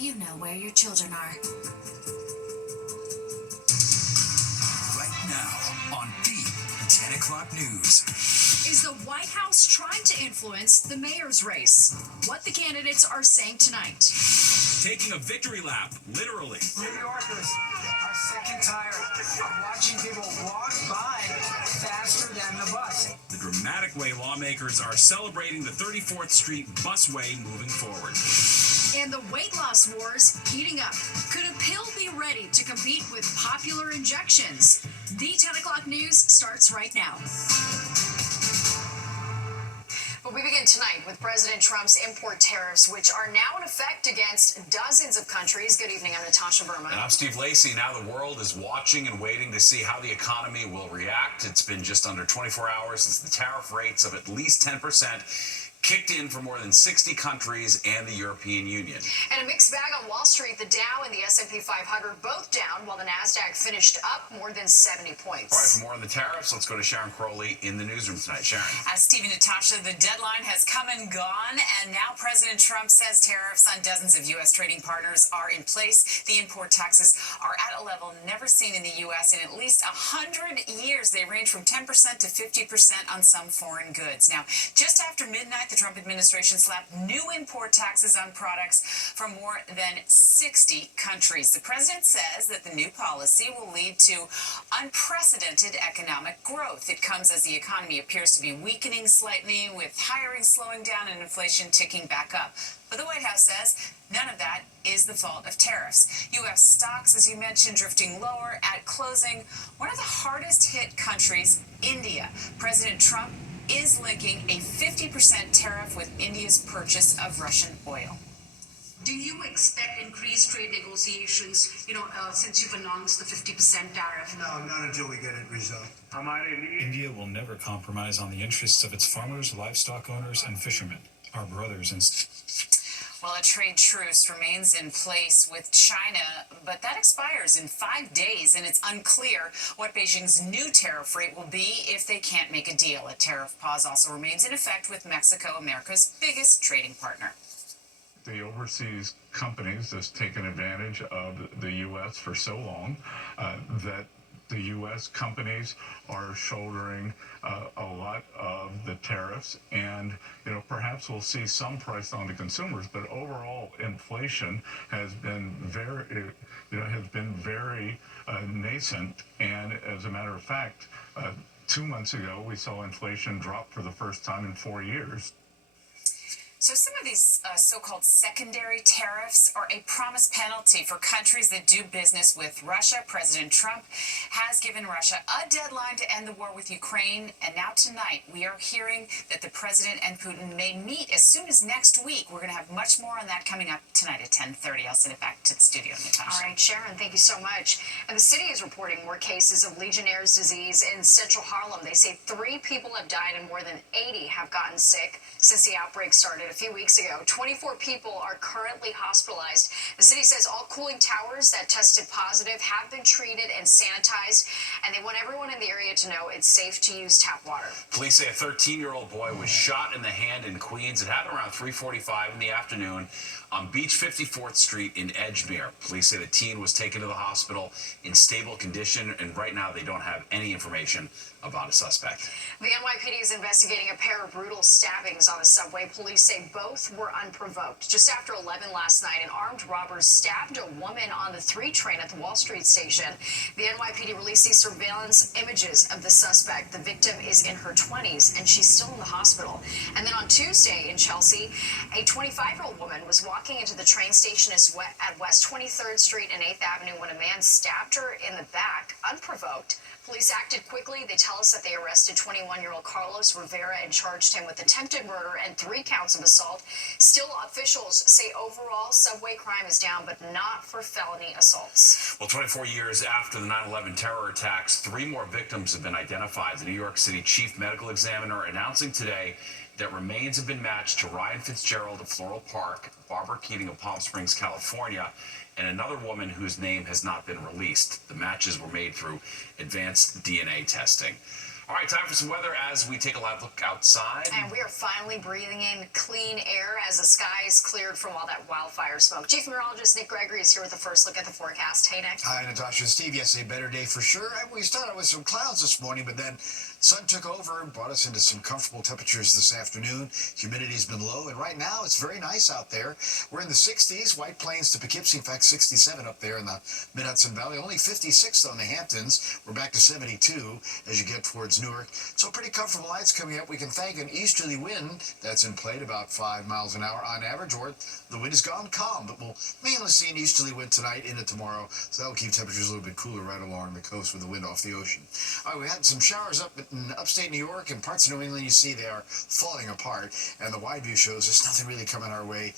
you know where your children are? Right now on the 10 o'clock news. Is the White House trying to influence the mayor's race? What the candidates are saying tonight. Taking a victory lap, literally. New Yorkers are sick and tired of watching people walk by faster than the bus. The dramatic way lawmakers are celebrating the 34th Street busway moving forward. And the weight loss wars heating up. Could a pill be ready to compete with popular injections? The 10 o'clock news starts right now. But we begin tonight with President Trump's import tariffs, which are now in effect against dozens of countries. Good evening, I'm Natasha Berman. And I'm Steve Lacey. Now the world is watching and waiting to see how the economy will react. It's been just under 24 hours since the tariff rates of at least 10% kicked in for more than 60 countries and the European Union. And a mixed bag on Wall Street. The Dow and the S&P 500 both down, while the NASDAQ finished up more than 70 points. All right, for more on the tariffs, let's go to Sharon Crowley in the newsroom tonight. Sharon. Steve and Natasha, the deadline has come and gone, and now President Trump says tariffs on dozens of U.S. trading partners are in place. The import taxes are at a level never seen in the U.S. in at least 100 years. They range from 10% to 50% on some foreign goods. Now, just after midnight, the Trump administration slapped new import taxes on products from more than 60 countries. The president says that the new policy will lead to unprecedented economic growth. It comes as the economy appears to be weakening slightly, with hiring slowing down and inflation ticking back up. But the White House says none of that is the fault of tariffs. U.S. stocks, as you mentioned, drifting lower at closing. One of the hardest hit countries, India. President Trump is linking a 50% tariff with India's purchase of Russian oil. Do you expect increased trade negotiations, since you've announced the 50% tariff? No, not until we get it resolved. India will never compromise on the interests of its farmers, livestock owners, and fishermen, our brothers and Well, a trade truce remains in place with China, but that expires in 5 days, and it's unclear what Beijing's new tariff rate will be if they can't make a deal. A tariff pause also remains in effect with Mexico, America's biggest trading partner. The overseas companies that's taken advantage of the U.S. for so long that the U.S. companies are shouldering a lot of the tariffs, and perhaps we'll see some price on the consumers, but overall inflation has been very nascent. And as a matter of fact, 2 months ago we saw inflation drop for the first time in 4 years. So some of these so-called secondary tariffs are a promised penalty for countries that do business with Russia. President Trump has given Russia a deadline to end the war with Ukraine. And now tonight we are hearing that the president and Putin may meet as soon as next week. We're going to have much more on that coming up tonight at 10:30. I'll send it back to the studio, Natasha. All right, Sharon, thank you so much. And the city is reporting more cases of Legionnaire's disease in central Harlem. They say 3 people have died and more than 80 have gotten sick since the outbreak started a few weeks ago. 24 people are currently hospitalized. The city says all cooling towers that tested positive have been treated and sanitized, and they want everyone in the area to know it's safe to use tap water. Police say a 13-year-old boy was shot in the hand in Queens. It happened around 3:45 in the afternoon on Beach 54th Street in Edgemere. Police say the teen was taken to the hospital in stable condition, and right now they don't have any information about a suspect. The NYPD is investigating a pair of brutal stabbings on the subway. Police say both were unprovoked. Just after 11 last night, an armed robber stabbed a woman on the 3 train at the Wall Street station. The NYPD released these surveillance images of the suspect. The victim is in her 20s, and she's still in the hospital. And then on Tuesday in Chelsea, a 25-year-old woman was walking into the train station at West 23rd Street and 8th Avenue when a man stabbed her in the back, unprovoked. Police acted quickly. They tell us that they arrested 21-year-old Carlos Rivera and charged him with attempted murder and 3 counts of assault. Still, officials say overall subway crime is down, but not for felony assaults. Well, 24 years after the 9/11 terror attacks, 3 more victims have been identified. The New York City chief medical examiner announcing today that remains have been matched to Ryan Fitzgerald of Floral Park, Barbara Keating of Palm Springs, California, and another woman whose name has not been released. The matches were made through advanced DNA testing. All right, time for some weather as we take a live look outside. And we are finally breathing in clean air as the skies cleared from all that wildfire smoke. Chief Meteorologist Nick Gregory is here with a first look at the forecast. Hey, Nick. Hi, Natasha and Steve. Yes, a better day for sure. And we started with some clouds this morning, but then sun took over and brought us into some comfortable temperatures this afternoon. Humidity's been low, and right now it's very nice out there. We're in the 60s, White Plains to Poughkeepsie. In fact, 67 up there in the Mid-Hudson Valley. Only 56 though in the Hamptons. We're back to 72 as you get towards Newark. So pretty comfortable nights coming up. We can thank an easterly wind that's in play at about 5 miles an hour on average, or the wind has gone calm, but we'll mainly see an easterly wind tonight into tomorrow. So that will keep temperatures a little bit cooler right along the coast with the wind off the ocean. All right, we had some showers up in upstate New York and parts of New England. You see they are falling apart, and the wide view shows there's nothing really coming our way.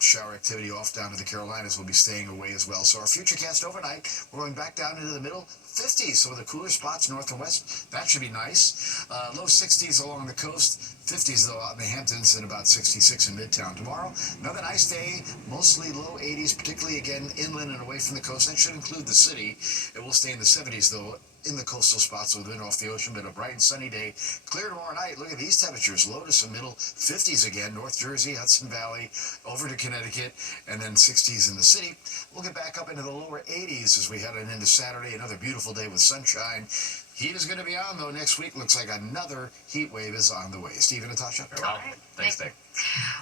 Shower activity off down to the Carolinas will be staying away as well. So our futurecast overnight, we're going back down into the middle 50s. Some of the cooler spots north and west, that should be nice. Low 60s along the coast, 50s though out in the Hamptons, and about 66 in Midtown. Tomorrow, another nice day, mostly low 80s, particularly again inland and away from the coast. That should include the city. It will stay in the 70s though in the coastal spots with wind off the ocean, but a bright and sunny day. Clear tomorrow night. Look at these temperatures. Low to some middle 50s again. North Jersey, Hudson Valley, over to Connecticut, and then 60s in the city. We'll get back up into the lower 80s as we head into Saturday. Another beautiful day with sunshine. Heat is going to be on, though, next week. Looks like another heat wave is on the way. Steve and Natasha? All right. Thanks, Nick.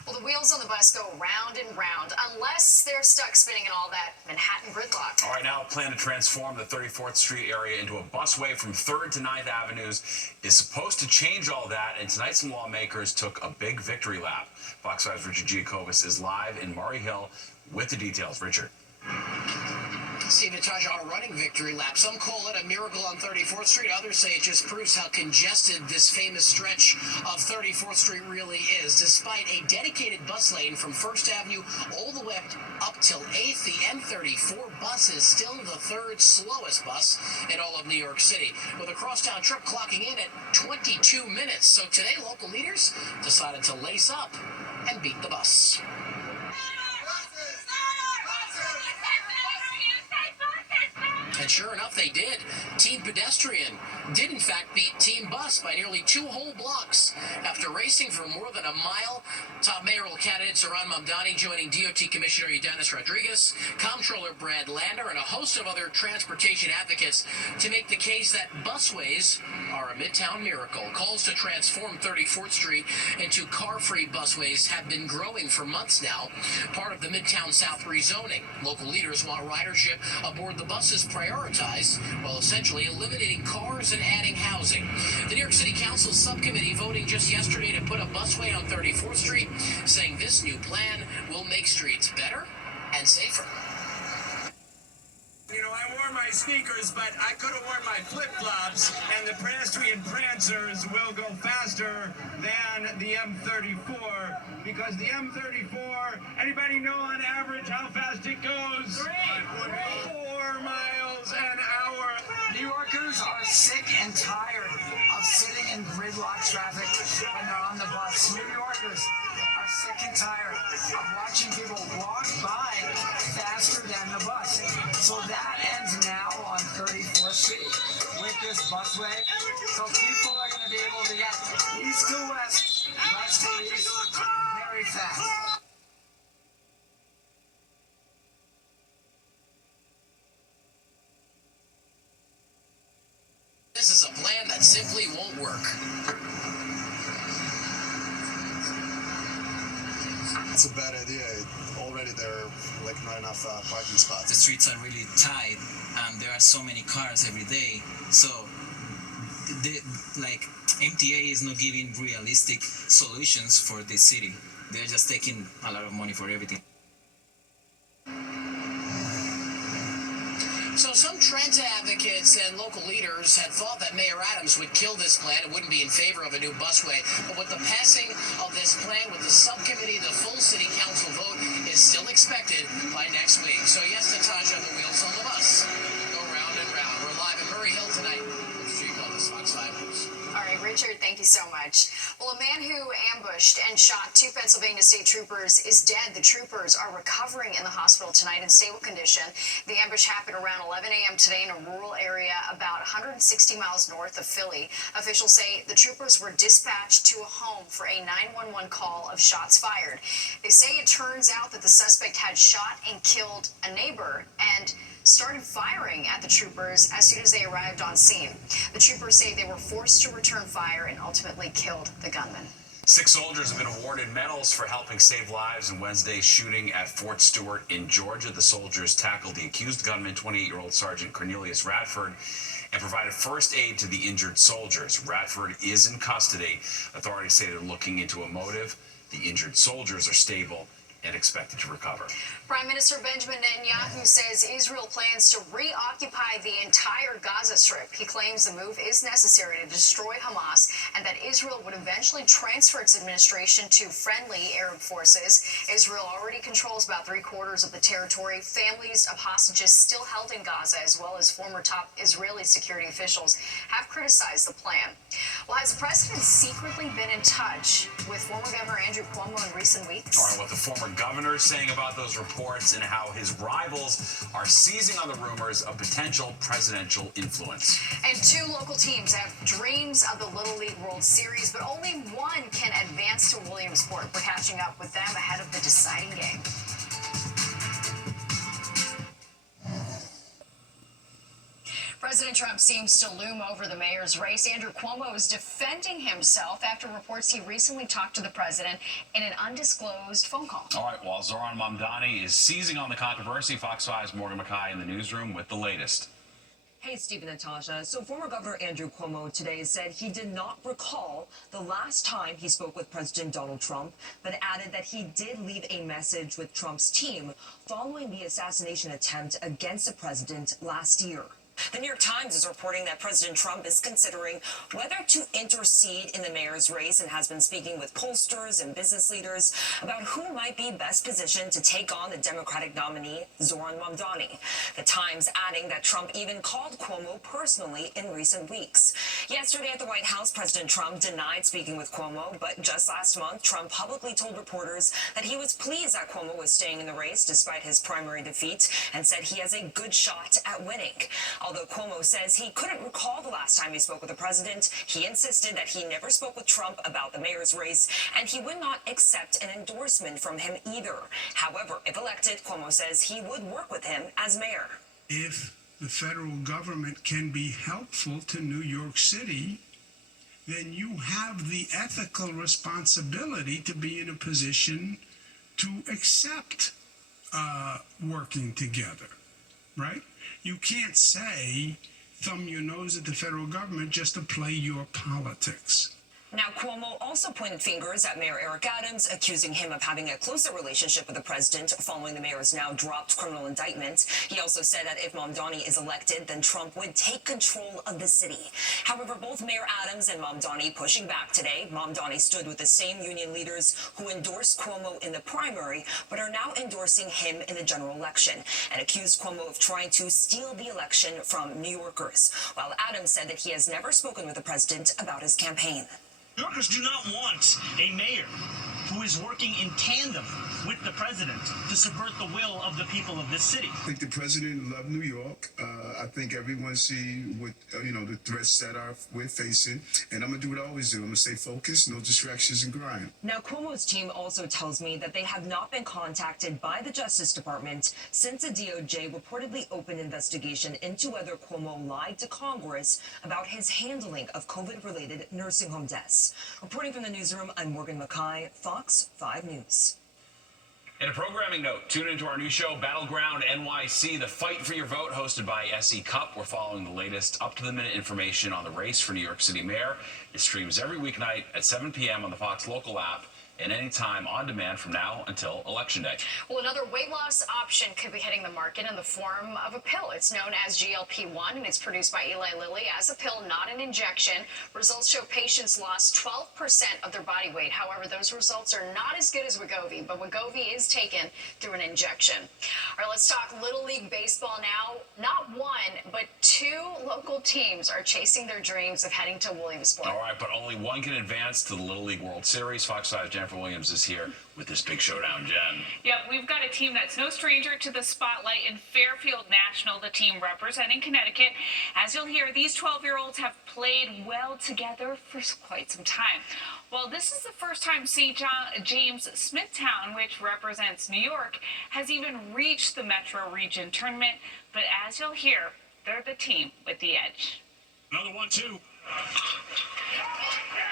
Well, the wheels on the bus go round and round, unless they're stuck spinning in all that Manhattan gridlock. All right, now a plan to transform the 34th Street area into a busway from 3rd to 9th Avenues is supposed to change all that, and tonight some lawmakers took a big victory lap. Fox 5's Richard Giacobas is live in Murray Hill with the details. Richard. Steve, Natasha, a running victory lap. Some call it a miracle on 34th Street. Others say it just proves how congested this famous stretch of 34th Street really is. Despite a dedicated bus lane from 1st Avenue all the way up till 8th, the M34 bus is still the 3rd slowest bus in all of New York City, with a crosstown trip clocking in at 22 minutes. So today, local leaders decided to lace up and beat the bus. And sure enough, they did. Team Pedestrian did, in fact, beat Team Bus by nearly 2 whole blocks. After racing for more than a mile, top mayoral candidate Zohran Mamdani joining DOT Commissioner Ydanis Rodriguez, Comptroller Brad Lander, and a host of other transportation advocates to make the case that busways are a Midtown miracle. Calls to transform 34th Street into car-free busways have been growing for months now, part of the Midtown South rezoning. Local leaders want ridership aboard the buses prioritized, while essentially eliminating cars and adding housing. The New York City Council subcommittee voting just yesterday to put a busway on 34th Street, saying this new plan will make streets better and safer. You know, I wore my sneakers, but I could have worn my flip-flops, and the pedestrian prancers will go faster than the M34, because the M34, anybody know on average how fast it goes? 4 miles an hour. New Yorkers are sick and tired of sitting in gridlock traffic when they're on the bus. New Yorkers are sick and tired of watching people walk by faster than the bus. So that ends now on 34th Street with this busway. So people are going to be able to get east to west, west to east, very fast. This is a plan that simply won't work. It's a bad idea. Already there are like not enough parking spots. The streets are really tight, and there are so many cars every day. So, MTA is not giving realistic solutions for this city. They're just taking a lot of money for everything. So some transit advocates and local leaders had thought that Mayor Adams would kill this plan and wouldn't be in favor of a new busway. But with the passing of this plan with the subcommittee, the full city council vote is still expected by next week. So yes, Natasha, the wheels on the bus go round and round. We're live in Murray Hill tonight with Fox 5 News. All right, Richard, thank you so much. Well, a man who ambushed and shot 2 Pennsylvania state troopers is dead. The troopers are recovering in the hospital tonight in stable condition. The ambush happened around 11 a.m. today in a rural area about 160 miles north of Philly. Officials say the troopers were dispatched to a home for a 911 call of shots fired. They say it turns out that the suspect had shot and killed a neighbor and started firing at the troopers as soon as they arrived on scene. The troopers say they were forced to return fire and ultimately killed the gunman. 6 soldiers have been awarded medals for helping save lives in Wednesday's shooting at Fort Stewart in Georgia. The soldiers tackled the accused gunman, 28-year-old Sergeant Cornelius Radford, and provided first aid to the injured soldiers. Radford is in custody. Authorities say they're looking into a motive. The injured soldiers are stable and expected to recover. Prime Minister Benjamin Netanyahu says Israel plans to reoccupy the entire Gaza Strip. He claims the move is necessary to destroy Hamas and that Israel would eventually transfer its administration to friendly Arab forces. Israel already controls about 3/4 of the territory. Families of hostages still held in Gaza, as well as former top Israeli security officials, have criticized the plan. Well, has the president secretly been in touch with former Governor Andrew Cuomo in recent weeks? All right, what the former governor is saying about those reports and how his rivals are seizing on the rumors of potential presidential influence. And 2 local teams have dreams of the Little League World Series, but only one can advance to Williamsport. We're catching up with them ahead of the deciding game. President Trump seems to loom over the mayor's race. Andrew Cuomo is defending himself after reports he recently talked to the president in an undisclosed phone call. All right, while Zoran Mamdani is seizing on the controversy, Fox 5's Morgan Mackay in the newsroom with the latest. Hey, Steve and Natasha. So former Governor Andrew Cuomo today said he did not recall the last time he spoke with President Donald Trump, but added that he did leave a message with Trump's team following the assassination attempt against the president last year. The New York Times is reporting that President Trump is considering whether to intercede in the mayor's race and has been speaking with pollsters and business leaders about who might be best positioned to take on the Democratic nominee, Zoran Mamdani. The Times adding that Trump even called Cuomo personally in recent weeks. Yesterday at the White House, President Trump denied speaking with Cuomo, but just last month, Trump publicly told reporters that he was pleased that Cuomo was staying in the race despite his primary defeat and said he has a good shot at winning. Although Cuomo says he couldn't recall the last time he spoke with the president, he insisted that he never spoke with Trump about the mayor's race, and he would not accept an endorsement from him either. However, if elected, Cuomo says he would work with him as mayor. If the federal government can be helpful to New York City, then you have the ethical responsibility to be in a position to accept working together, right? You can't say, thumb your nose at the federal government just to play your politics. Now, Cuomo also pointed fingers at Mayor Eric Adams, accusing him of having a closer relationship with the president following the mayor's now dropped criminal indictment. He also said that if Mamdani is elected, then Trump would take control of the city. However, both Mayor Adams and Mamdani pushing back today. Mamdani stood with the same union leaders who endorsed Cuomo in the primary, but are now endorsing him in the general election, and accused Cuomo of trying to steal the election from New Yorkers, while Adams said that he has never spoken with the president about his campaign. New Yorkers do not want a mayor who is working in tandem with the president to subvert the will of the people of this city. I think the president loved New York. I think everyone see what the threats that we're facing, and I'm gonna do what I always do. I'm gonna stay focused, no distractions, and grind. Now, Cuomo's team also tells me that they have not been contacted by the Justice Department since the DOJ reportedly opened investigation into whether Cuomo lied to Congress about his handling of COVID-related nursing home deaths. Reporting from the newsroom, I'm Morgan Mackay, Fox 5 News. In a programming note, tune into our new show, Battleground NYC, the fight for your vote, hosted by SE Cup. We're following the latest up-to-the-minute information on the race for New York City Mayor. It streams every weeknight at 7 p.m. on the Fox local app and anytime on demand from now until Election Day. Well, another weight loss option could be hitting the market in the form of a pill. It's known as GLP-1, and it's produced by Eli Lilly as a pill, not an injection. Results show patients lost 12% of their body weight. However, those results are not as good as Wegovy, but Wegovy is taken through an injection. All right, let's talk Little League Baseball now. Not one, but two local teams are chasing their dreams of heading to Williamsport. All right, but only one can advance to the Little League World Series. Fox 5's Jennifer Williams is here with this big showdown, Jen. Yep, we've got a team that's no stranger to the spotlight in Fairfield National, the team representing Connecticut. As you'll hear, these 12-year-olds have played well together for quite some time. Well, this is the first time St. James Smithtown, which represents New York, has even reached the Metro Region tournament. But as you'll hear, they're the team with the edge. Another 1-2.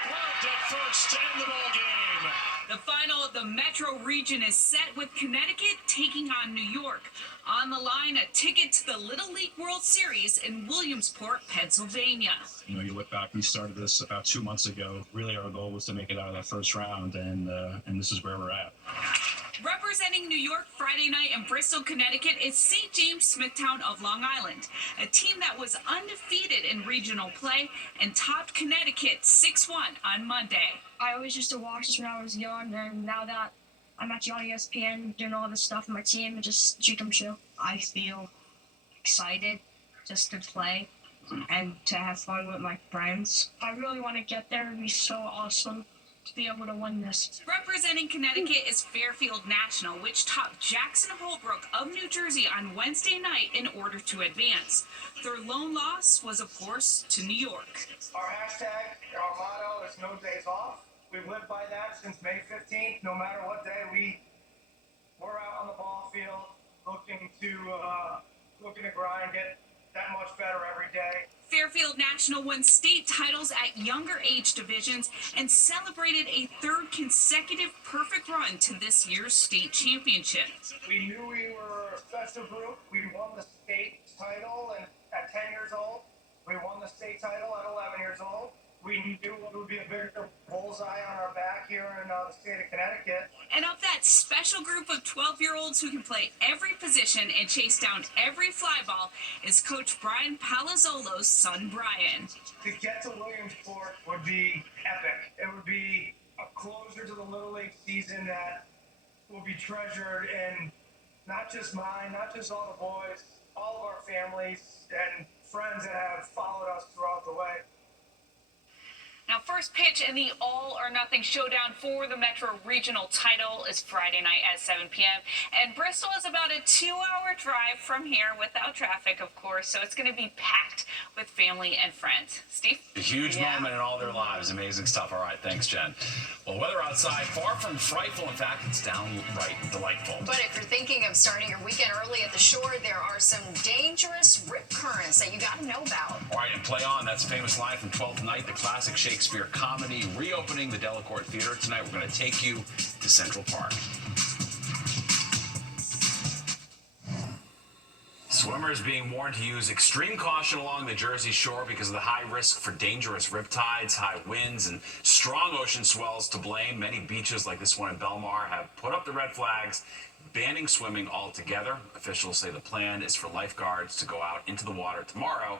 Grabbed at first to end the ball game. The final of the Metro Region is set with Connecticut taking on New York. On the line, a ticket to the Little League World Series in Williamsport, Pennsylvania. You know, you look back, we started this about 2 months ago. Really, our goal was to make it out of that first round, and this is where we're at. Representing New York Friday night in Bristol, Connecticut is St. James Smithtown of Long Island, a team that was undefeated in regional play and topped Connecticut 6-1 on Monday. I always used to watch this when I was young, and now that I'm actually on ESPN doing all this stuff with my team, it just dream come true. I feel excited just to play and to have fun with my friends. I really want to get there. It'd be so awesome to be able to win this. Representing Connecticut is Fairfield National, which topped Jackson Holbrook of New Jersey on Wednesday night in order to advance. Their lone loss was, of course, to New York. Our hashtag, our motto is no days off. We've lived by that since May 15th. No matter what day we're out on the ball field looking to grind, get that much better every day. Fairfield National won state titles at younger age divisions and celebrated a third consecutive perfect run to this year's state championship. We knew we were a special group. We won the state title at 10 years old. We won the state title at 11 years old. We knew it would be a bigger bullseye on our back here in the state of Connecticut. And of that special group of 12-year-olds who can play every position and chase down every fly ball is Coach Brian Palazzolo's son, Brian. To get to Williamsport would be epic. It would be a closure to the Little League season that will be treasured in not just mine, not just all the boys, all of our families and friends that have followed us throughout the way. Now, first pitch in the all-or-nothing showdown for the Metro Regional title is Friday night at 7 p.m. And Bristol is about a 2-hour drive from here without traffic, of course, so it's going to be packed with family and friends. Steve? A huge moment in all their lives. Amazing stuff. All right, thanks, Jen. Well, weather outside, far from frightful. In fact, it's downright delightful. But if you're thinking of starting your weekend early at the shore, there are some dangerous rip currents that you got to know about. All right, and play on. That's Famous Live from 12th Night, the classic Shakespeare comedy, reopening the Delacorte Theater. Tonight, we're going to take you to Central Park. Swimmers being warned to use extreme caution along the Jersey Shore because of the high risk for dangerous riptides, high winds, and strong ocean swells to blame. Many beaches like this one in Belmar have put up the red flags, banning swimming altogether. Officials say the plan is for lifeguards to go out into the water tomorrow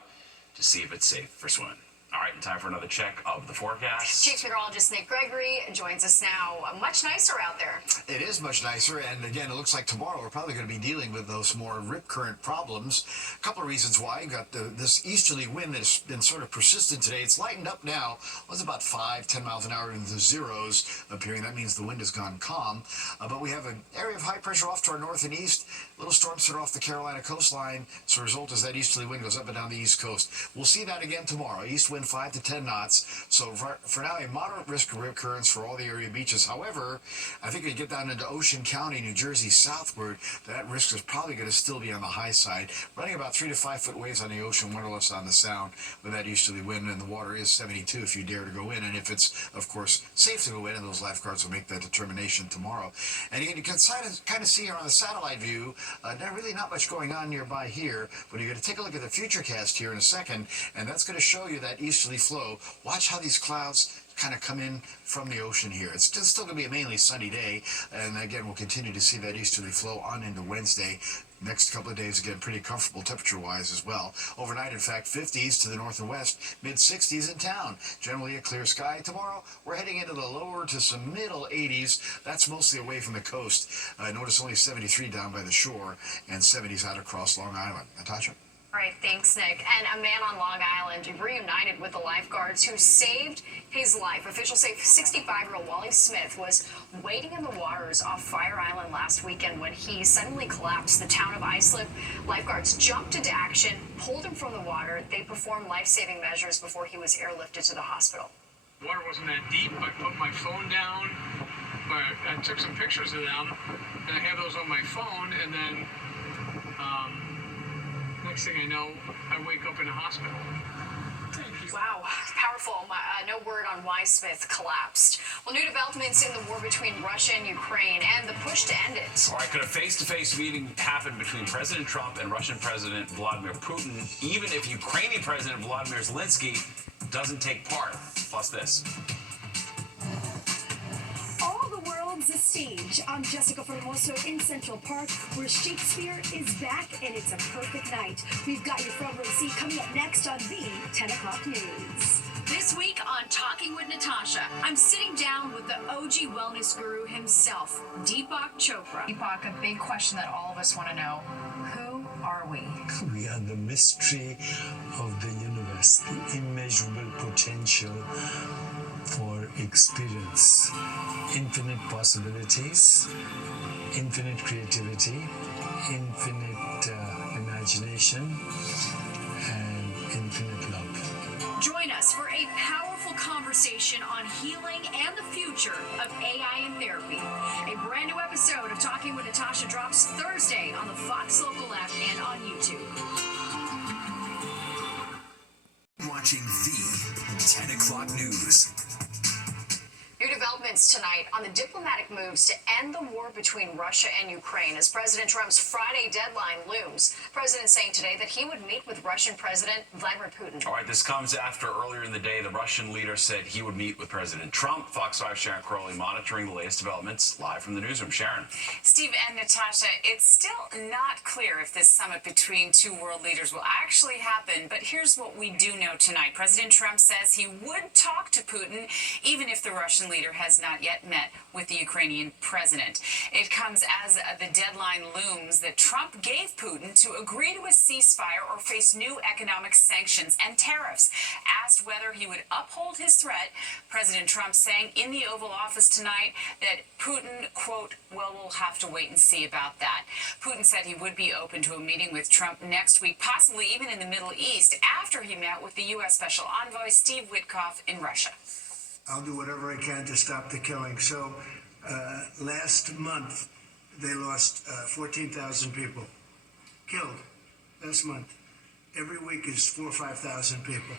to see if it's safe for swimming. All right, time for another check of the forecast. Chief Meteorologist Nick Gregory joins us now. Much nicer out there. It is much nicer, and again, it looks like tomorrow we're probably going to be dealing with those more rip current problems. A couple of reasons why. You got this easterly wind that has been sort of persistent today. It's lightened up now. It was about 5-10 miles an hour into the zeros appearing. That means the wind has gone calm. But we have an area of high pressure off to our north and east. Little storms that are off the Carolina coastline. So the result is that easterly wind goes up and down the east coast. We'll see that again tomorrow. East wind 5 to 10 knots. So for now, a moderate risk of rip currents for all the area beaches. However, I think when you get down into Ocean County, New Jersey southward, that risk is probably going to still be on the high side. Running about 3 to 5 foot waves on the ocean, one or less on the sound with that easterly wind, and the water is 72 if you dare to go in. And if it's, of course, safe to go in, and those lifeguards will make that determination tomorrow. And again, you can kind of see here on the satellite view, really not much going on nearby here, but you're going to take a look at the futurecast here in a second, and that's going to show you that easterly flow. Watch how these clouds kind of come in from the ocean here. It's still going to be a mainly sunny day, and again, we'll continue to see that easterly flow on into Wednesday. Next couple of days, again, pretty comfortable temperature-wise as well. Overnight, in fact, 50s to the north and west, mid-60s in town. Generally a clear sky. Tomorrow, we're heading into the lower to some middle 80s. That's mostly away from the coast. Notice only 73 down by the shore and 70s out across Long Island. Natasha? All right, thanks, Nick. And a man on Long Island reunited with the lifeguards who saved his life. Officials say 65-year-old Wally Smith was wading in the waters off Fire Island last weekend when he suddenly collapsed. The town of Islip lifeguards jumped into action, pulled him from the water. They performed life-saving measures before he was airlifted to the hospital. The water wasn't that deep. I put my phone down. I took some pictures of them, and I have those on my phone, and then next thing I know, I wake up in a hospital. Wow, powerful. No word on why Smith collapsed. Well, new developments in the war between Russia and Ukraine and the push to end it. All right, could a face-to-face meeting happen between President Trump and Russian President Vladimir Putin, even if Ukrainian President Volodymyr Zelensky doesn't take part? Plus this. All the world's a stage. I'm Jessica Formoso in Central Park, where Shakespeare is back, and it's a perfect night. We've got your front row seat coming up next on the 10 o'clock news. This week on Talking with Natasha, I'm sitting down with the OG wellness guru himself, Deepak Chopra. Deepak, a big question that all of us want to know. Who are we? We are the mystery of the universe, the immeasurable potential for experience, infinite possibilities, infinite creativity, infinite imagination, and infinite love. Join us for a powerful conversation on healing and the future of AI and therapy. A brand new episode of Talking with Natasha drops Thursday on the Fox Local app and on YouTube. Watching the 10 o'clock news. New developments tonight on the diplomatic moves to end the war between Russia and Ukraine as President Trump's Friday deadline looms. The president saying today that he would meet with Russian President Vladimir Putin. All right, this comes after earlier in the day, the Russian leader said he would meet with President Trump. Fox 5's Sharon Crowley monitoring the latest developments live from the newsroom. Sharon. Steve and Natasha, it's still not clear if this summit between two world leaders will actually happen, but here's what we do know tonight. President Trump says he would talk to Putin, even if the Russian leader has not yet met with the Ukrainian president. It comes as the deadline looms that Trump gave Putin to agree to a ceasefire or face new economic sanctions and tariffs. Asked whether he would uphold his threat, President Trump saying in the Oval Office tonight that Putin, quote, well, we'll have to wait and see about that. Putin said he would be open to a meeting with Trump next week, possibly even in the Middle East, after he met with the U.S. Special Envoy Steve Witkoff in Russia. I'll do whatever I can to stop the killing. So last month, they lost 14,000 people killed last month. Every week is 4,000 or 5,000 people.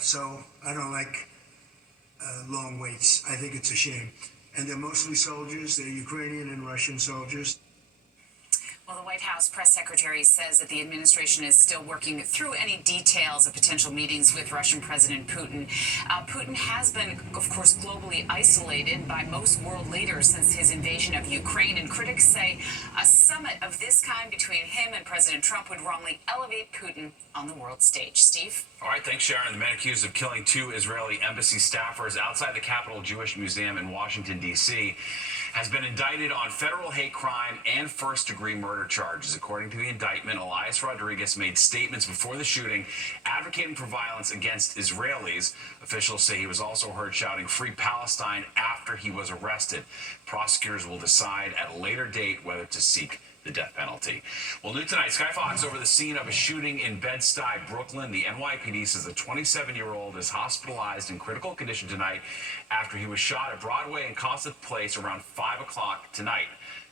So I don't like long waits. I think it's a shame. And they're mostly soldiers. They're Ukrainian and Russian soldiers. Well, the White House press secretary says that the administration is still working through any details of potential meetings with Russian President Putin. Putin has been, of course, globally isolated by most world leaders since his invasion of Ukraine, and critics say a summit of this kind between him and President Trump would wrongly elevate Putin on the world stage. Steve? All right, thanks, Sharon. The men accused of killing two Israeli embassy staffers outside the Capitol Jewish Museum in Washington, D.C., has been indicted on federal hate crime and first-degree murder charges. According to the indictment, Elias Rodriguez made statements before the shooting advocating for violence against Israelis. Officials say he was also heard shouting "Free Palestine" after he was arrested. Prosecutors will decide at a later date whether to seek the death penalty. Well, new tonight, Sky Fox over the scene of a shooting in Bed-Stuy, Brooklyn. The NYPD says a 27-year-old is hospitalized in critical condition tonight after he was shot at Broadway and Kossuth Place around 5 o'clock tonight.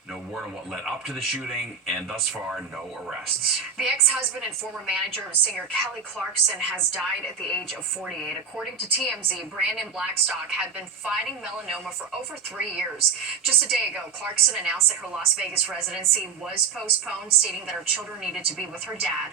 No word on what led up to the shooting, and thus far, no arrests. The ex-husband and former manager of singer Kelly Clarkson has died at the age of 48. According to TMZ, Brandon Blackstock had been fighting melanoma for over 3 years. Just a day ago, Clarkson announced that her Las Vegas residency was postponed, stating that her children needed to be with their dad.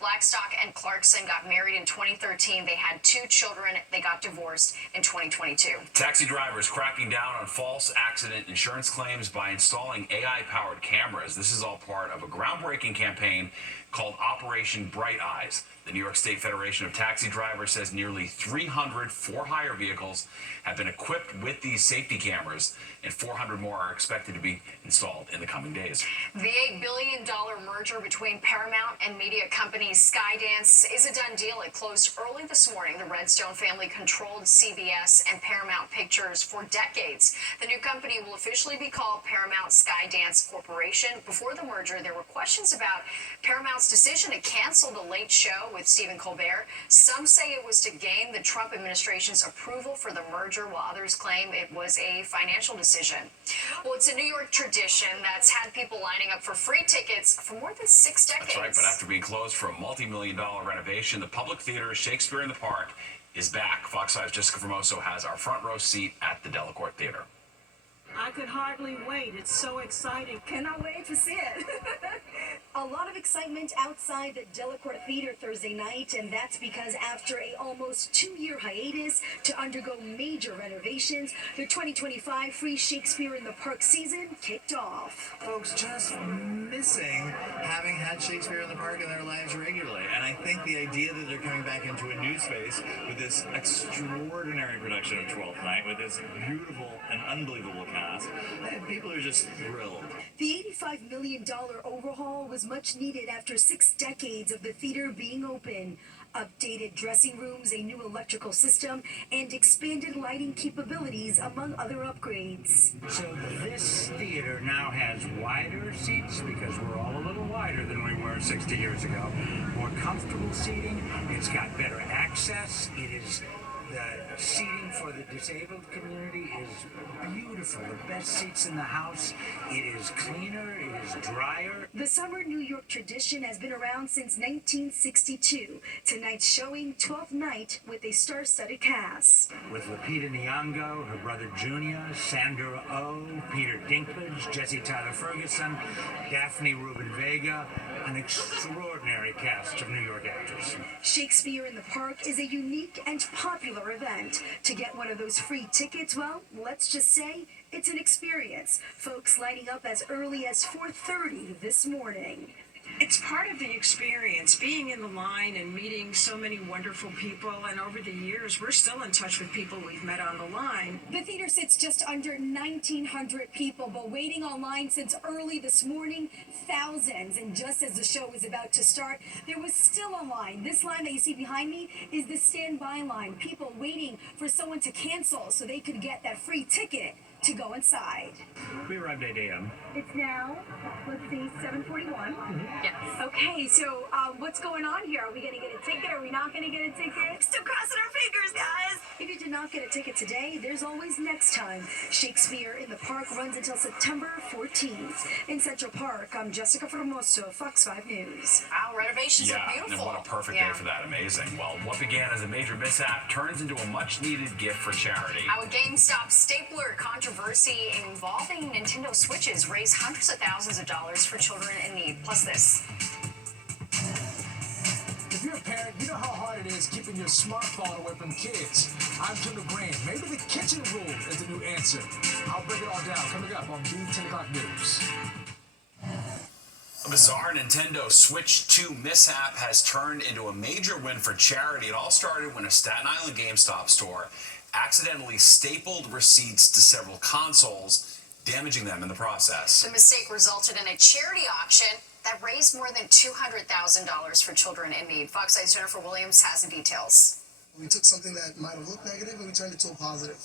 Blackstock and Clarkson got married in 2013. They had 2 children. They got divorced in 2022. Taxi drivers cracking down on false accident insurance claims by installing AI-powered cameras. This is all part of a groundbreaking campaign called Operation Bright Eyes. The New York State Federation of Taxi Drivers says nearly 300 for-hire vehicles have been equipped with these safety cameras, and 400 more are expected to be installed in the coming days. The $8 billion merger between Paramount and media company Skydance is a done deal. It closed early this morning. The Redstone family controlled CBS and Paramount Pictures for decades. The new company will officially be called Paramount Skydance Corporation. Before the merger, there were questions about Paramount's decision to cancel The Late Show with Stephen Colbert. Some say it was to gain the Trump administration's approval for the merger, while others claim it was a financial decision. Well, it's a New York tradition that's had people lining up for free tickets for more than 6 decades. That's right, but after being closed for a multi-million-dollar renovation, the Public Theater Shakespeare in the Park is back. Fox 5's Jessica Formoso has our front row seat at the Delacorte Theater. I could hardly wait. It's so exciting. Cannot wait to see it. A lot of excitement outside the Delacorte Theater Thursday night, and that's because after a almost 2-year hiatus to undergo major renovations, the 2025 free Shakespeare in the Park season kicked off. Folks just missing having had Shakespeare in the Park in their lives regularly, and I think the idea that they're coming back into a new space with this extraordinary production of Twelfth Night, with this beautiful and unbelievable cast, people are just thrilled. The $85 million overhaul was much needed after 6 decades of the theater being open. Updated dressing rooms, a new electrical system, and expanded lighting capabilities, among other upgrades. So this theater now has wider seats because we're all a little wider than we were 60 years ago. More comfortable seating. It's got better access. The seating for the disabled community is beautiful. The best seats in the house. It is cleaner. It is drier. The summer New York tradition has been around since 1962. Tonight's showing 12th Night with a star-studded cast. With Lupita Nyong'o, her brother Junior, Sandra Oh, Peter Dinklage, Jesse Tyler Ferguson, Daphne Rubin Vega, an extraordinary cast of New York actors. Shakespeare in the Park is a unique and popular event. To get one of those free tickets, well, let's just say it's an experience. Folks lining up as early as 4:30 this morning. It's part of the experience, being in the line and meeting so many wonderful people. And over the years, we're still in touch with people we've met on the line. The theater sits just under 1,900 people, but waiting online since early this morning, thousands. And just as the show was about to start, there was still a line. This line that you see behind me is the standby line. People waiting for someone to cancel so they could get that free ticket to go inside. We arrived at 8 a.m. It's now, let's see, 7:41. Yes. Okay, so what's going on here? Are we going to get a ticket? Are we not going to get a ticket? Still crossing our fingers, guys. If you did not get a ticket today, there's always next time. Shakespeare in the Park runs until September 14th. In Central Park, I'm Jessica Formoso, Fox 5 News. Wow, renovations look And beautiful. what a perfect day for that. Amazing. Well, what began as a major mishap turns into a much-needed gift for charity. How a GameStop stapler controversy involving Nintendo Switches raised hundreds of thousands of dollars for children in need. Plus this. If you're a parent, you know how hard it is keeping your smartphone away from kids. I'm Kendall Green. Maybe the kitchen rule is the new answer. I'll break it all down coming up on the 10 o'clock news. A bizarre Nintendo Switch 2 mishap has turned into a major win for charity. It all started when a Staten Island GameStop store accidentally stapled receipts to several consoles, damaging them in the process. The mistake resulted in a charity auction that raised more than $200,000 for children in need. Fox 8's Jennifer Williams has the details. We took something that might have looked negative and we turned it to a positive.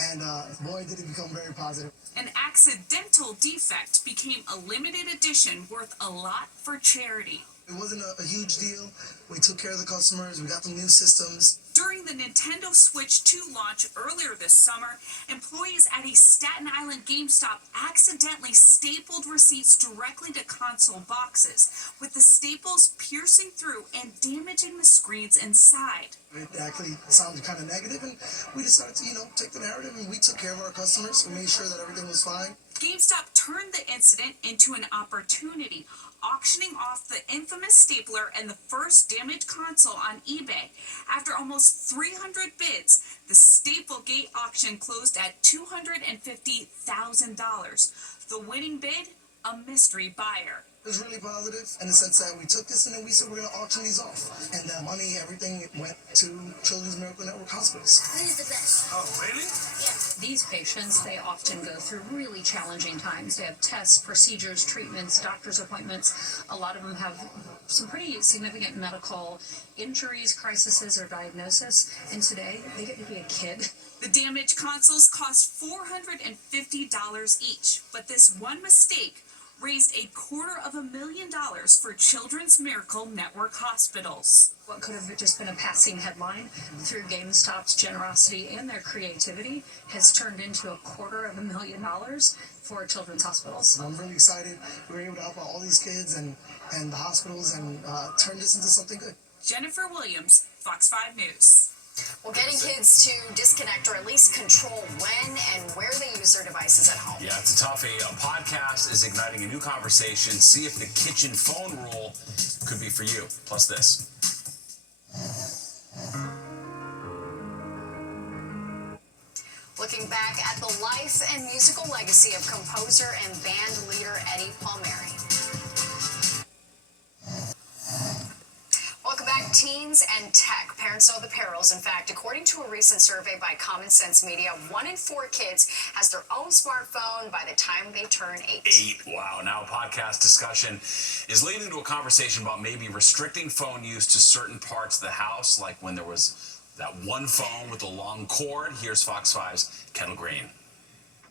And boy, did it become very positive. An accidental defect became a limited edition worth a lot for charity. It wasn't a huge deal. We took care of the customers. We got them new systems. During the Nintendo Switch 2 launch earlier this summer, employees at a Staten Island GameStop accidentally stapled receipts directly to console boxes, with the staples piercing through and damaging the screens inside. It actually sounded kind of negative, and we decided to, take the narrative, and we took care of our customers. We made sure that everything was fine. GameStop turned the incident into an opportunity, auctioning off the infamous stapler and the first damaged console on eBay. After almost 300 bids, the Staplegate auction closed at $250,000. The winning bid, a mystery buyer. It was really positive in the sense that we took this and then we said we're going to auction these off. And that money, everything went to Children's Miracle Network hospitals. This is the best. Oh, really? These patients, they often go through really challenging times. They have tests, procedures, treatments, doctor's appointments. A lot of them have some pretty significant medical injuries, crises, or diagnosis. And today, they get to be a kid. The damaged consoles cost $450 each, but this one mistake raised $250,000 for Children's Miracle Network hospitals. What could have just been a passing headline, through GameStop's generosity and their creativity, has turned into $250,000 for children's hospitals. I'm really excited. We were able to help out all these kids and the hospitals and turn this into something good. Jennifer Williams, Fox 5 News. Well, getting kids to disconnect or at least control when and where they use their devices at home. Yeah, it's a toughie. A podcast is igniting a new conversation. See if the kitchen phone rule could be for you. Plus this. Looking back at the life and musical legacy of composer and band leader Eddie Palmieri. Welcome back, teens and tech. Parents know the perils. In fact, according to a recent survey by Common Sense Media, 1 in 4 kids has their own smartphone by the time they turn 8. Wow. Now a podcast discussion is leading to a conversation about maybe restricting phone use to certain parts of the house, like when there was that one phone with a long cord. Here's Fox 5's Kendall Green.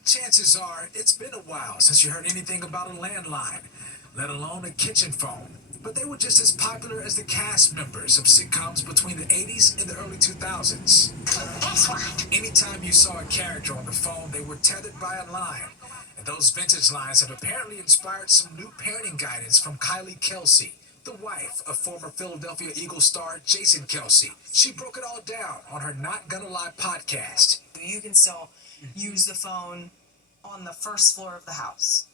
Chances are it's been a while since you heard anything about a landline, let alone a kitchen phone. But they were just as popular as the cast members of sitcoms between the 80s and the early 2000s. This one. Anytime you saw a character on the phone, they were tethered by a line. And those vintage lines have apparently inspired some new parenting guidance from Kylie Kelsey, the wife of former Philadelphia Eagles star Jason Kelsey. She broke it all down on her Not Gonna Lie podcast. You can still use the phone on the first floor of the house,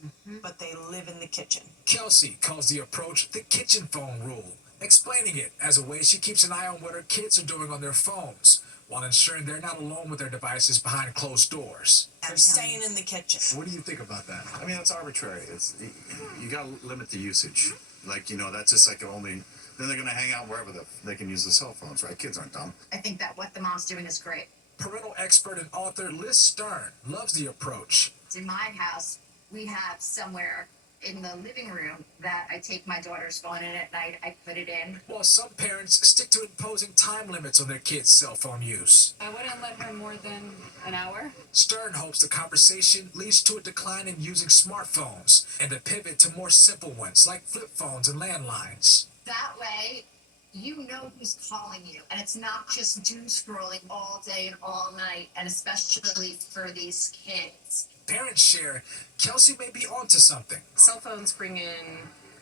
but they live in the kitchen. Kelsey calls the approach the kitchen phone rule, explaining it as a way she keeps an eye on what her kids are doing on their phones, while ensuring they're not alone with their devices behind closed doors. They're staying in the kitchen. What do you think about that? I mean, it's arbitrary. You got to limit the usage. Like, that's just like then they're going to hang out wherever they can use the cell phones, right? Kids aren't dumb. I think that what the mom's doing is great. Parental expert and author Liz Stern loves the approach. In my house, we have somewhere in the living room that I take my daughter's phone in at night, I put it in. While some parents stick to imposing time limits on their kids' cell phone use. I wouldn't let her more than an hour. Stern hopes the conversation leads to a decline in using smartphones and a pivot to more simple ones like flip phones and landlines. That way, you know who's calling you, and it's not just doom scrolling all day and all night, and especially for these kids. Parents share Kelsey may be onto something. Cell phones bring in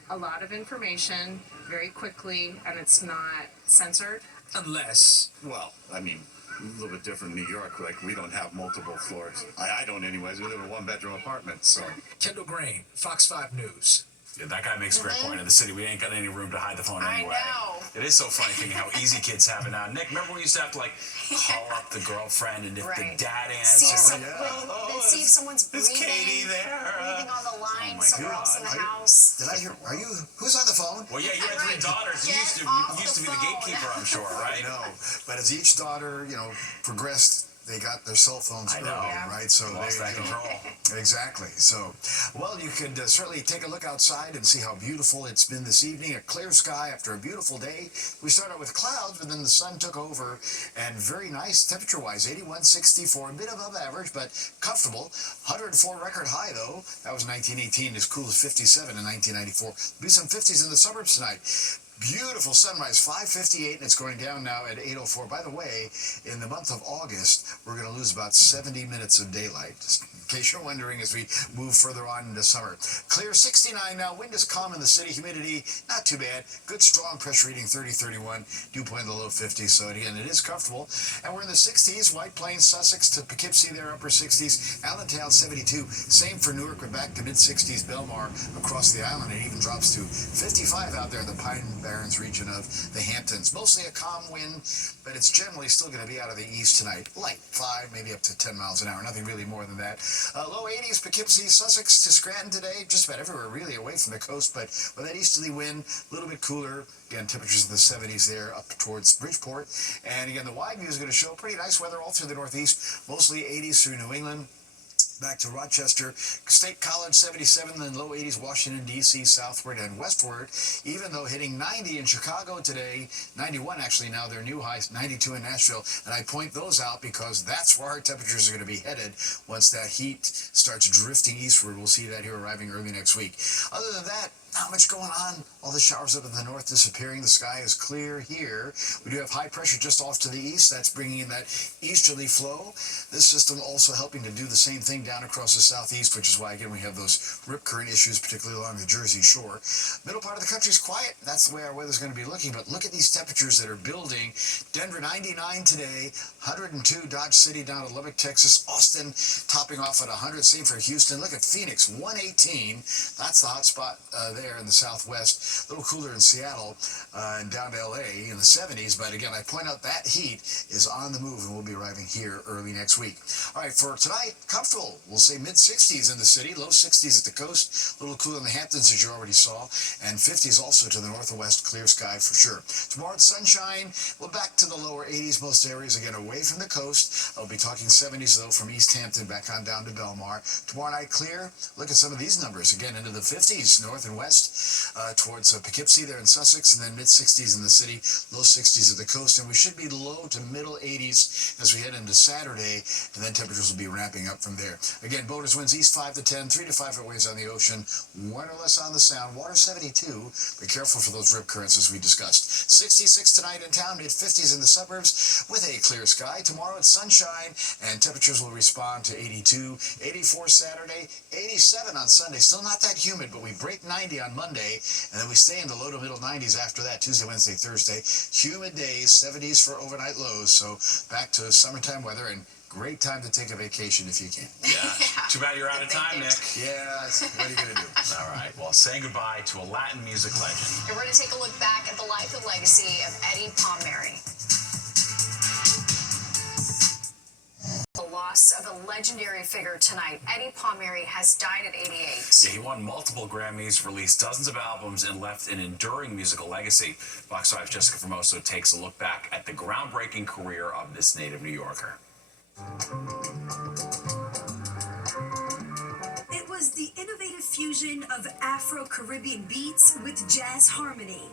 a lot of information very quickly, and it's not censored. Unless, well, I mean, a little bit different in New York. Like, we don't have multiple floors. I don't anyways. We live in a 1-bedroom apartment, so. Kendall Green, Fox 5 News. Yeah, that guy makes a great point. In the city, we ain't got any room to hide the phone anyway. I know. It is so funny thinking how easy kids have it now. Nick, remember we used to have to call up the girlfriend, and if the dad answers, See if someone's breathing. Is Katie there? Breathing on the line somewhere else in the house. Did I hear? Who's on the phone? Well, yeah, you had 3 daughters. You used to be the gatekeeper, I'm sure, right? I know. But as each daughter, progressed they got their cell phones early, right? So lost that control. Exactly. So, well, you could certainly take a look outside and see how beautiful it's been this evening. A clear sky after a beautiful day. We started with clouds, but then the sun took over, and very nice temperature-wise. 81-64, a bit above average, but comfortable. 104 record high, though. That was 1918, as cool as 57 in 1994. Be some 50s in the suburbs tonight. Beautiful sunrise, 5:58, and it's going down now at 8:04. By the way, in the month of August, we're going to lose about 70 minutes of daylight, just in case you're wondering, as we move further on into summer. Clear 69 now. Wind is calm in the city. Humidity, not too bad. Good strong pressure reading 30-31. Dew point in the low 50s. So again, it is comfortable. And we're in the 60s. White Plains, Sussex to Poughkeepsie, there upper 60s. Allentown 72. Same for Newark. We're back to mid 60s. Belmar across the island. It even drops to 55 out there in the Pine Barrens region of the Hamptons. Mostly a calm wind, but it's generally still going to be out of the east tonight. Light 5, maybe up to 10 miles an hour. Nothing really more than that. Low 80s, Poughkeepsie, Sussex to Scranton today. Just about everywhere really away from the coast, but with that easterly wind, a little bit cooler. Again, temperatures in the 70s there up towards Bridgeport. And again, the wide view is going to show pretty nice weather all through the northeast. Mostly 80s through New England. Back to Rochester, State College 77, then low 80s, Washington, D.C., southward and westward, even though hitting 90 in Chicago today, 91 actually now, their new high, 92 in Nashville, and I point those out because that's where our temperatures are going to be headed once that heat starts drifting eastward. We'll see that here arriving early next week. Other than that, not much going on. All the showers up in the north disappearing. The sky is clear here. We do have high pressure just off to the east. That's bringing in that easterly flow. This system also helping to do the same thing down across the southeast, which is why, again, we have those rip current issues, particularly along the Jersey Shore. Middle part of the country is quiet. That's the way our weather's going to be looking. But look at these temperatures that are building. Denver, 99 today. 102, Dodge City down to Lubbock, Texas. Austin topping off at 100. Same for Houston. Look at Phoenix, 118. That's the hot spot there in the southwest. A little cooler in Seattle and down to LA in the 70s. But again, I point out that heat is on the move and will be arriving here early next week. All right, for tonight, comfortable. We'll say mid 60s in the city, low 60s at the coast, a little cooler in the Hamptons, as you already saw, and 50s also to the north and west, clear sky for sure. Tomorrow it's sunshine. We're back to the lower 80s, most areas, again, away from the coast. I'll be talking 70s, though, from East Hampton back on down to Belmar. Tomorrow night, clear. Look at some of these numbers, again, into the 50s, north and west, towards Poughkeepsie there in Sussex, and then mid 60s in the city, low 60s at the coast, and we should be low to middle 80s as we head into Saturday, and then temperatures will be ramping up from there. Again, boaters winds east 5 to 10, 3 to 5 foot waves on the ocean, 1 or less on the sound, water 72. Be careful for those rip currents as we discussed. 66 tonight in town, mid 50s in the suburbs with a clear sky. Tomorrow it's sunshine and temperatures will respond to 82, 84 Saturday, 87 on Sunday. Still not that humid, but we break 90 on Monday, and then we stay in the low to middle 90s after that, Tuesday, Wednesday, Thursday. Humid days, 70s for overnight lows, so back to summertime weather and great time to take a vacation if you can. Yeah. Too bad you're out of time, Nick. Yeah, what are you going to do? All right, well, saying goodbye to a Latin music legend. And we're going to take a look back at the life and legacy of Eddie Palmieri. The loss of a legendary figure tonight. Eddie Palmieri has died at 88. Yeah, he won multiple Grammys, released dozens of albums, and left an enduring musical legacy. Fox 5's Jessica Formoso takes a look back at the groundbreaking career of this native New Yorker. It was the innovative fusion of Afro-Caribbean beats with jazz harmony.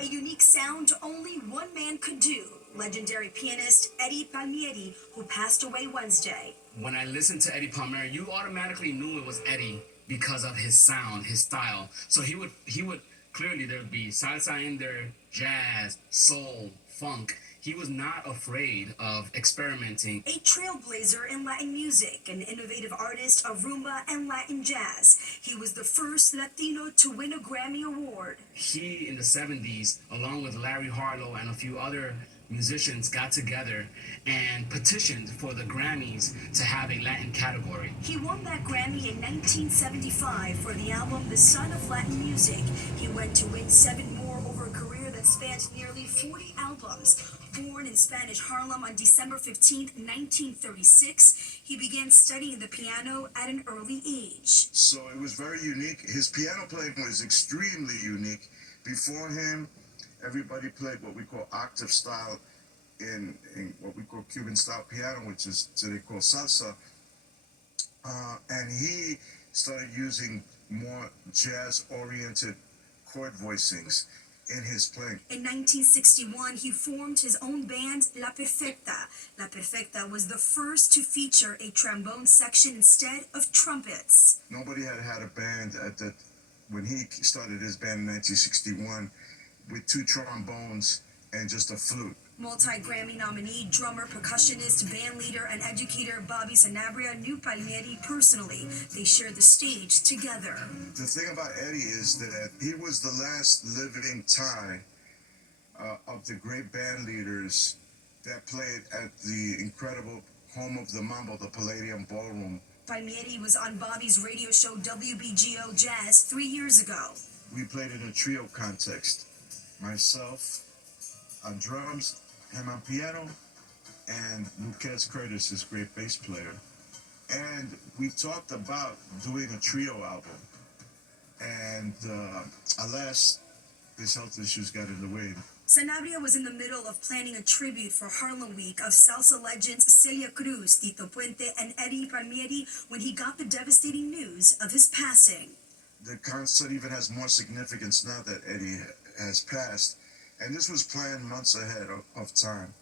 A unique sound only one man could do. Legendary pianist Eddie Palmieri, who passed away Wednesday. When I listened to Eddie Palmieri, you automatically knew it was Eddie because of his sound, his style. So he would clearly, there'd be salsa in there, jazz, soul, funk. He was not afraid of experimenting. A trailblazer in Latin music, an innovative artist of rumba and Latin jazz. He was the first Latino to win a Grammy Award. He, in the 70s, along with Larry Harlow and a few other musicians, got together and petitioned for the Grammys to have a Latin category. He won that Grammy in 1975 for the album The Son of Latin Music. He went to win 7 more over a career that spanned nearly 40 albums. Born in Spanish Harlem on December 15, 1936, he began studying the piano at an early age. So it was very unique. His piano playing was extremely unique. Before him, everybody played what we call octave style in what we call Cuban style piano, which is today called salsa. And he started using more jazz-oriented chord voicings in his playing. In 1961, he formed his own band, La Perfecta. La Perfecta was the first to feature a trombone section instead of trumpets. Nobody had had a band when he started his band in 1961 with 2 trombones and just a flute. Multi-Grammy nominee, drummer, percussionist, band leader, and educator Bobby Sanabria knew Palmieri personally. They shared the stage together. The thing about Eddie is that he was the last living tie of the great band leaders that played at the incredible home of the mambo, the Palladium Ballroom. Palmieri was on Bobby's radio show WBGO Jazz 3 years ago. We played in a trio context. Myself on drums, him on piano, and Lucas Curtis, his great bass player. And we talked about doing a trio album. And alas, his health issues got in the way. Sanabria was in the middle of planning a tribute for Harlem Week of salsa legends Celia Cruz, Tito Puente, and Eddie Palmieri when he got the devastating news of his passing. The concert even has more significance now that Eddie has passed. And this was planned months ahead of time.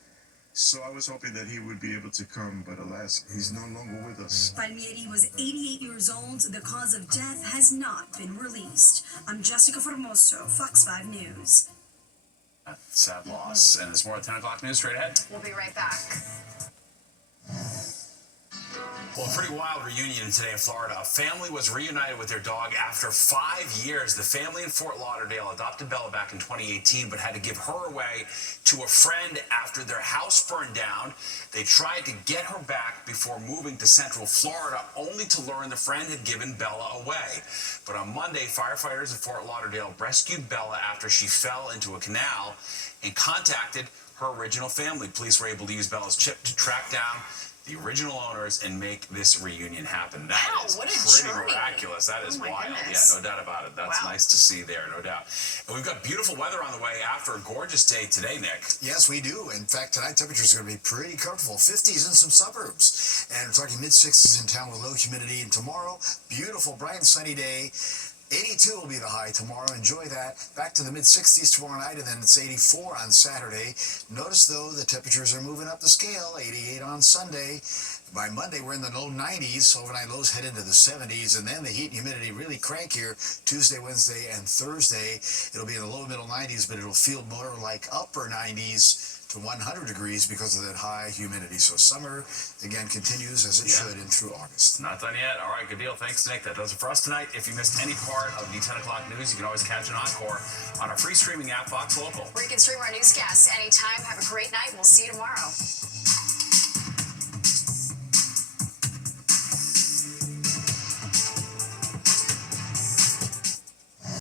So I was hoping that he would be able to come, but alas, he's no longer with us. Palmieri was 88 years old. The cause of death has not been released. I'm Jessica Formoso, Fox 5 News. Sad loss. And there's more at 10 o'clock news straight ahead. We'll be right back. Well, a pretty wild reunion today in Florida. A family was reunited with their dog after 5 years. The family in Fort Lauderdale adopted Bella back in 2018, but had to give her away to a friend after their house burned down. They tried to get her back before moving to Central Florida, only to learn the friend had given Bella away. But on Monday, firefighters in Fort Lauderdale rescued Bella after she fell into a canal and contacted her original family. Police were able to use Bella's chip to track down the original owners and make this reunion happen. That wow, is what a pretty journey. miraculous. That is wild. Goodness. Yeah, no doubt about it. That's nice to see there, no doubt. And we've got beautiful weather on the way after a gorgeous day today, Nick. Yes, we do. In fact, tonight temperatures are going to be pretty comfortable. 50s in some suburbs. And we're talking mid-60s in town with low humidity. And tomorrow, beautiful, bright and sunny day. 82 will be the high tomorrow. Enjoy that. Back to the mid-60s tomorrow night, and then it's 84 on Saturday. Notice, though, the temperatures are moving up the scale. 88 on Sunday. By Monday, we're in the low 90s. Overnight lows head into the 70s, and then the heat and humidity really crank here Tuesday, Wednesday, and Thursday. It'll be in the low middle 90s, but it'll feel more like upper 90s to 100 degrees because of that high humidity. So summer, again, continues as it should in through August. Not done yet. All right, good deal. Thanks, Nick. That does it for us tonight. If you missed any part of the 10 o'clock news, you can always catch an encore on our free streaming app, Fox Local. Where you can stream our newscasts anytime. Have a great night. We'll see you tomorrow.